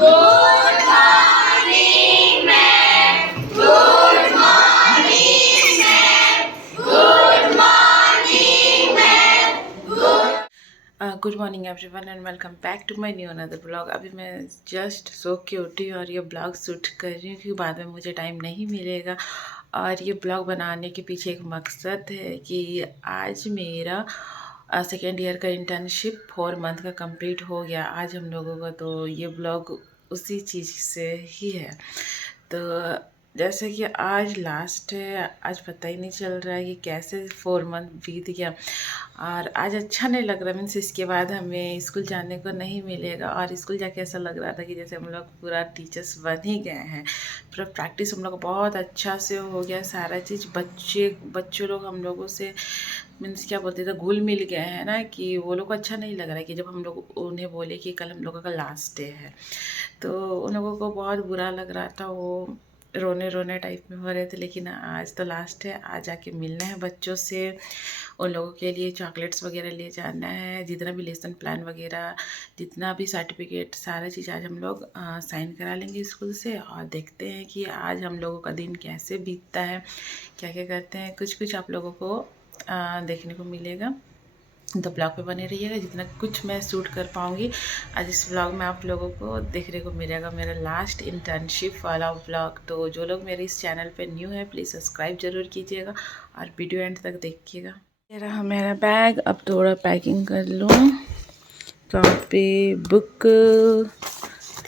Good morning ma'am, good morning ma'am, good morning ma'am. Good morning everyone and welcome back to my new another blog. अभी मैं just so के उठी हूँ और ये blog shoot कर रही हूँ क्योंकि बाद में मुझे टाइम नहीं मिलेगा। और ये ब्लॉग बनाने के पीछे एक मकसद है कि आज मेरा सेकेंड ईयर का इंटर्नशिप 4 मंथ का कंप्लीट हो गया आज हम लोगों का। तो ये ब्लॉग उसी चीज़ से ही है। तो जैसे कि आज लास्ट है, आज पता ही नहीं चल रहा है कि कैसे 4 मंथ बीत गया। और आज अच्छा नहीं लग रहा, मीन्स इसके बाद हमें स्कूल जाने को नहीं मिलेगा। और स्कूल जाके ऐसा लग रहा था कि जैसे हम लोग पूरा टीचर्स बन ही गए हैं। पूरा प्रैक्टिस हम लोग बहुत अच्छा से हो गया, सारा चीज़। बच्चों लोग हम लोगों से मीन्स क्या बोलते थे, घुल मिल गए हैं ना, कि वो लोग को अच्छा नहीं लग रहा है कि जब हम लोग उन्हें बोले कि कल हम लोगों का लास्ट डे है। तो उन लोगों को बहुत बुरा लग रहा था, वो रोने रोने टाइप में हो रहे थे। लेकिन आज तो लास्ट है, आज आके मिलना है बच्चों से। उन लोगों के लिए चॉकलेट्स वगैरह ले जाना है, जितना भी लेसन प्लान वगैरह, जितना भी सर्टिफिकेट, सारा चीज़ आज हम लोग साइन करा लेंगे स्कूल से। और देखते हैं कि आज हम लोगों का दिन कैसे बीतता है, क्या क्या करते हैं। कुछ कुछ आप लोगों को देखने को मिलेगा। तो ब्लॉग पे बने रहिएगा, जितना कुछ मैं शूट कर पाऊँगी आज इस ब्लॉग में आप लोगों को देखने को मिलेगा, मेरा लास्ट इंटर्नशिप वाला ब्लॉग। तो जो लोग मेरे इस चैनल पे न्यू है प्लीज़ सब्सक्राइब ज़रूर कीजिएगा और वीडियो एंड तक देखिएगा। ये रहा मेरा बैग, अब थोड़ा पैकिंग कर लूँ। Copy, book,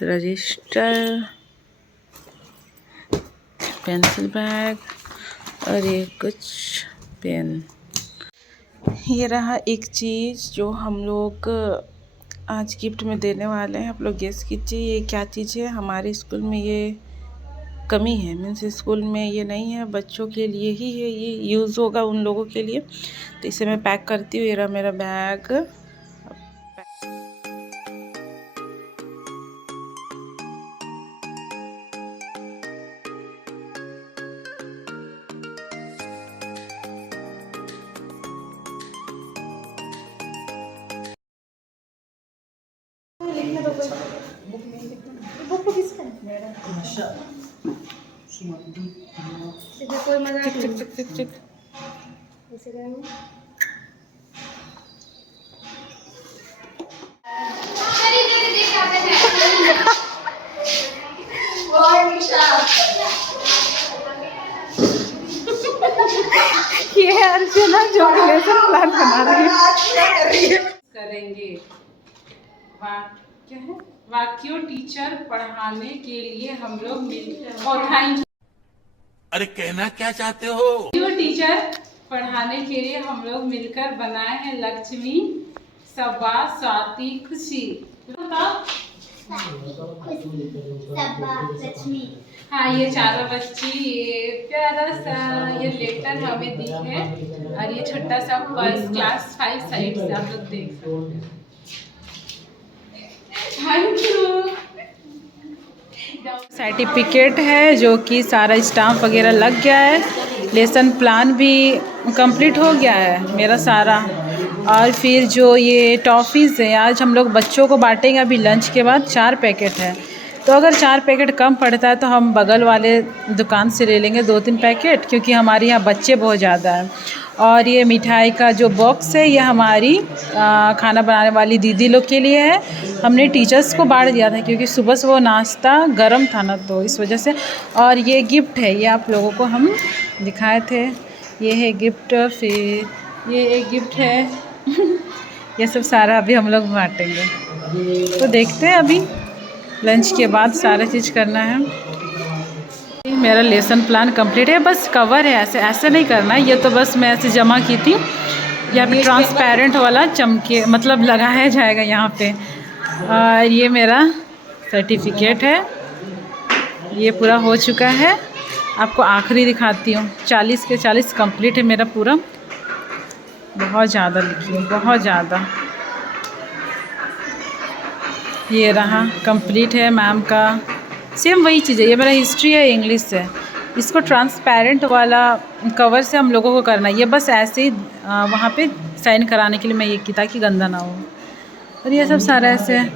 register, pencil bag और ये कुछ पेन। ये रहा एक चीज़ जो हम लोग आज गिफ्ट में देने वाले हैं। आप लोग गेस कीजिए ये क्या चीज़ है। हमारे स्कूल में ये कमी है, मीन्स स्कूल में ये नहीं है, बच्चों के लिए ही है, ये यूज़ होगा उन लोगों के लिए। तो इसे मैं पैक करती हूँ। ये रहा मेरा बैग। ये अर्चना जो लेसन प्लान बना रही है करेंगे। क्या है वाक्यों टीचर पढ़ाने के लिए हम लोग मिल। अरे कहना क्या चाहते हो? टीचर पढ़ाने के लिए हम लोग मिलकर बनाए हैं लक्ष्मी, सबा, स्वाति, खुशी। लक्ष्मी। हाँ, ये चारों बच्ची ये प्यारा सा ये लेटर हमें दी है। और ये छोटा सा फर्स्ट क्लास 5 साइड से आप लोग देख सकते हैं। Thank you. सर्टिफिकेट है जो कि सारा स्टाम्प वगैरह लग गया है। लेसन प्लान भी कंप्लीट हो गया है मेरा सारा। और फिर जो ये टॉफ़ीज़ है आज हम लोग बच्चों को बांटेंगे अभी लंच के बाद। 4 पैकेट है, तो अगर 4 पैकेट कम पड़ता है तो हम बगल वाले दुकान से ले लेंगे 2-3 पैकेट, क्योंकि हमारे यहाँ बच्चे बहुत ज़्यादा हैं। और ये मिठाई का जो बॉक्स है ये हमारी खाना बनाने वाली दीदी लोग के लिए है। हमने टीचर्स को बांट दिया था क्योंकि सुबह से वो नाश्ता गर्म था ना, तो इस वजह से। और ये गिफ्ट है, ये आप लोगों को हम दिखाए थे, ये है गिफ्ट। फिर ये एक गिफ्ट है ये सब सारा अभी हम लोग बांटेंगे। तो देखते हैं, अभी लंच के बाद सारा चीज़ करना है। मेरा लेसन प्लान कंप्लीट है, बस कवर है, ऐसे ऐसे नहीं करना है। ये तो बस मैं ऐसे जमा की थी। यहाँ पे ट्रांसपेरेंट वाला चमके मतलब लगाया जाएगा यहाँ पे। और ये मेरा सर्टिफिकेट है, ये पूरा हो चुका है। आपको आखिरी दिखाती हूँ। 40 के 40 कंप्लीट है मेरा पूरा। बहुत ज़्यादा लिखी हूँ, बहुत ज़्यादा। ये रहा कंप्लीट है मैम का। सेम वही चीज़ है, ये मेरा हिस्ट्री है, इंग्लिश है। इसको ट्रांसपेरेंट वाला कवर से हम लोगों को करना है। ये बस ऐसे ही वहाँ पे साइन कराने के लिए मैं ये की, ताकि गंदा ना हो। और ये सब सारा ऐसे है।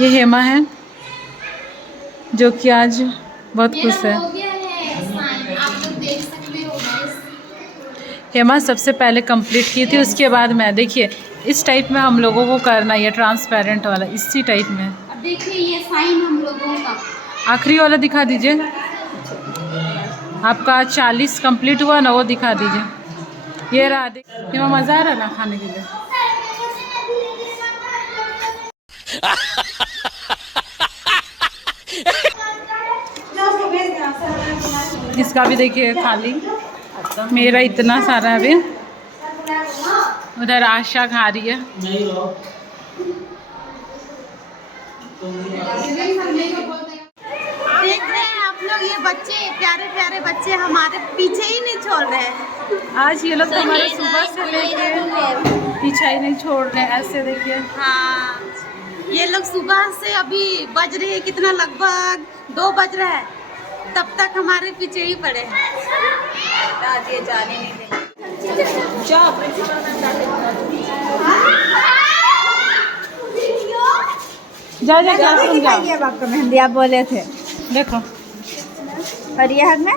ये हेमा है, जो कि आज बहुत खुश है। हो गया है साइन, आप लोग देख सकते हो गाइस। हेमा सबसे पहले कंप्लीट की थी, उसके बाद मैं। देखिए इस टाइप में हम लोगों को करना, ये ट्रांसपेरेंट वाला इसी टाइप में। अब देखिए ये साइन हम लोगों का। आखिरी वाला दिखा दीजिए, आपका 40 कंप्लीट हुआ ना, वो दिखा दीजिए। ये रहा। हेमा मज़ा आ रहा ना खाने के लिए? इसका भी देखिए खाली, मेरा इतना सारा है अभी। उधर आशा खा रही है। देख रहे हैं आप लोग, ये बच्चे प्यारे प्यारे बच्चे हमारे पीछे ही नहीं छोड़ रहे हैं। आज ये लोग तो हमारे सुबह से लेके पीछा ही नहीं छोड़ रहे हैं। ऐसे देखिए, हाँ, ये लोग सुबह से अभी बज रहे हैं कितना, लगभग 2 बज रहा है, तब तक हमारे पीछे ही पड़े हैं। आज ये जाने नहीं देंगे। जा जा क्लासरूम जा। आपका मेहंदी आप बोले थे। देखो और ये हाथ में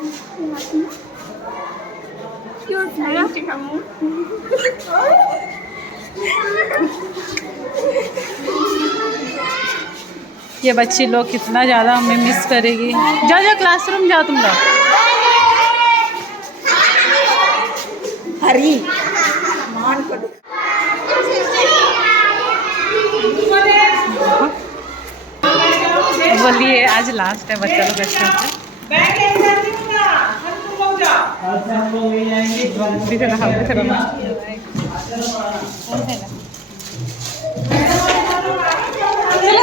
ये बच्चे लोग कितना ज़्यादा हमें मिस करेगी। जा जा क्लासरूम जाओ तुम लोग। हरी बोलिए आज लास्ट है बच्चा लोग अच्छा से।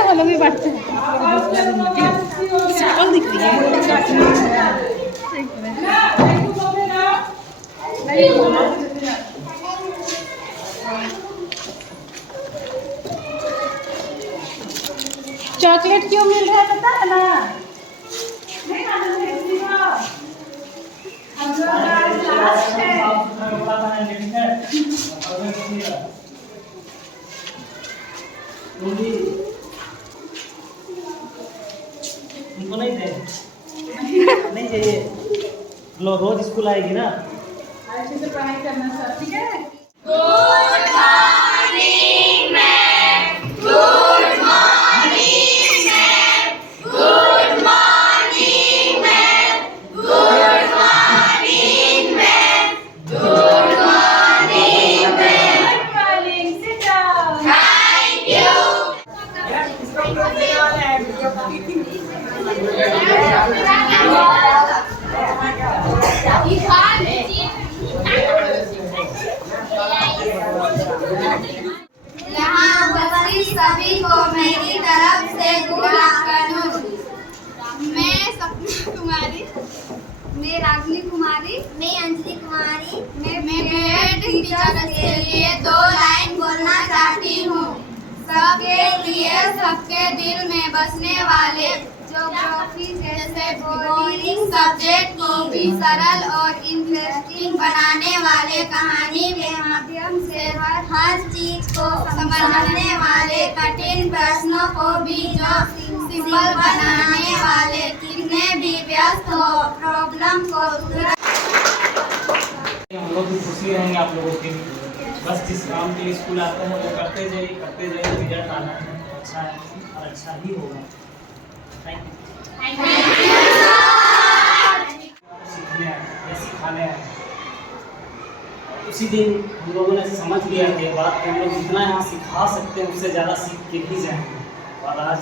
चलो भी बांटते हैं। दिख रही है। चॉकलेट क्यों मिल रहा है पता है ना? उनको नहीं दे नहीं चाहिए। लो रोज स्कूल आएगी ना, अच्छे से पढ़ाई करना सर, ठीक है? यहाँ उपस्थित सभी को मेरी तरफ से गुड आफ्टरनून। मैं सपना कुमारी, मैं रागनी कुमारी, मैं अंजलि कुमारी, मैं बीएड टीचर के लिए 2 लाइन बोलना चाहती हूँ। सबके लिए सबके दिल में बसने वाले ज्योग्राफी जैसे बोरिंग सब्जेक्ट को भी सरल और इंटरेस्टिंग बनाने वाले कहानी के माध्यम से हर चीज को समझने वाले कठिन प्रश्नों को भी जो सिंपल बनाने वाले कितने भी व्यस्त हो प्रॉब्लम को हम लोग भी खुशी रहेंगे आप लोगों की। बस जिस काम के लिए स्कूल आते हैं वो करते जाइए, रिजल्ट आना है अच्छा है और अच्छा ही होगा। Thank you. सीखने आए या सिखाने आए, उसी दिन हम लोगों ने समझ लिया कि बात कि हम लोग जितना यहाँ सिखा सकते हैं उससे ज़्यादा सीख के ही जाएंगे। और आज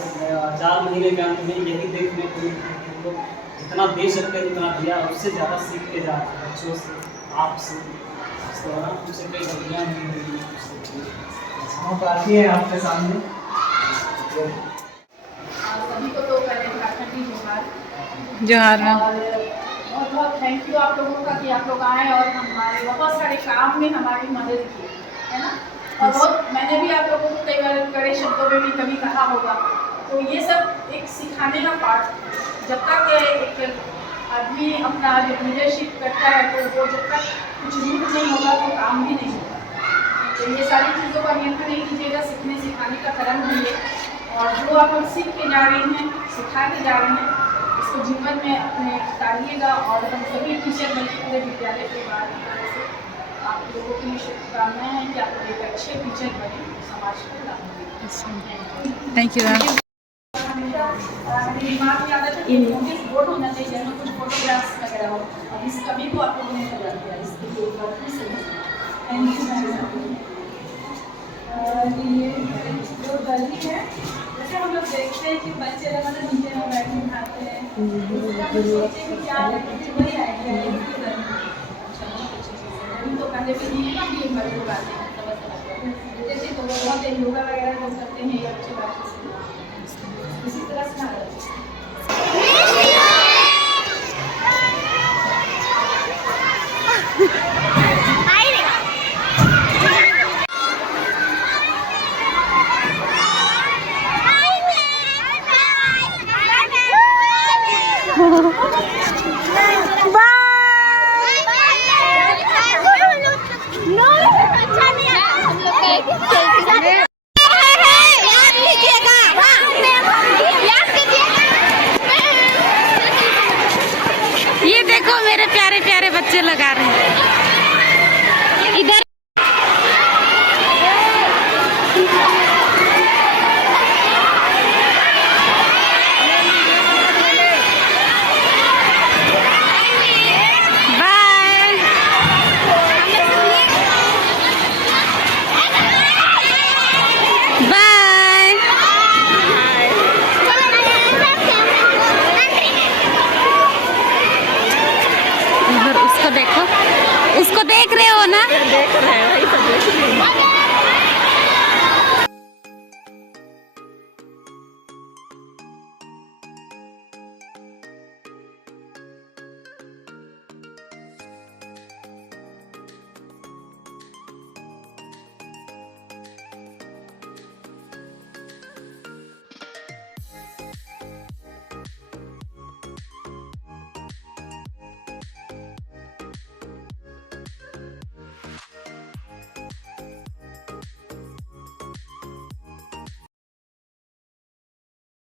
4 महीने के अंत में यही देखने को मिला कि हम लोग जितना दे सकते हैं उतना दिया, उससे ज़्यादा सीख के जा रहे हैं बच्चों से, आपसे। इस दौरान उनसे कई गलतियाँ नहीं हुई, तो आती है आपके सामने। सभी को तो पहले ठंडी जोहार। जोहार मैम। बहुत बहुत थैंक यू आप लोगों का कि आप लोग आए और हमारे बहुत सारे काम में हमारी मदद की, है ना। और बहुत मैंने भी आप लोगों को कई बार कड़े शब्दों में भी कभी कहा होगा, तो ये सब एक सिखाने का पार्ट है। जब तक एक आदमी अपना जब लीडरशिप करता है तो वो जब तक कुछ रूट नहीं होगा तो काम भी नहीं होगा। तो ये सारी चीज़ों का नियंत्रण नहीं कीजिएगा, सीखने सिखाने का क्रम है ये। और जो आप लोग सीख के जा रहे हैं, सिखा के जा रहे हैं, इसको जीवन में अपने उतारिएगा और हम सभी टीचर बल्कि पूरे विद्यालय के बाद आप लोगों के लिए शुभकामनाएं हैं कि आप लोग एक अच्छे टीचर बने, समाज को लाभ दें। Thank you ma'am. मेरे दिमाग में आता था कि नोटिस बोर्ड होना चाहिए जिसमें कुछ फोटोग्राफ्स वगैरह हो, और इस कमी को आप लोगों ने पूरा किया, इसके लिए एक बार फिर से थैंक यू। ये जो गली है, जैसे हम लोग देखते हैं कि बच्चे लोग मतलब नीचे में बैठ के खाते हैं, सोचे कि क्या वही आइडिया है इसकी गली। अच्छा, बहुत अच्छी चीज़ है। अभी तो पहले भी नहीं है ना, भी बड़े लोग आते हैं जैसे, तो वो बहुत योगा वगैरह जो करते हैं, ये अच्छी बात है। इसी तरह से ये देखो मेरे प्यारे प्यारे बच्चे लगा रहे हैं इधर। उसको देख रहे हो ना? देख रहे हैं, वही तो देख रहे हैं।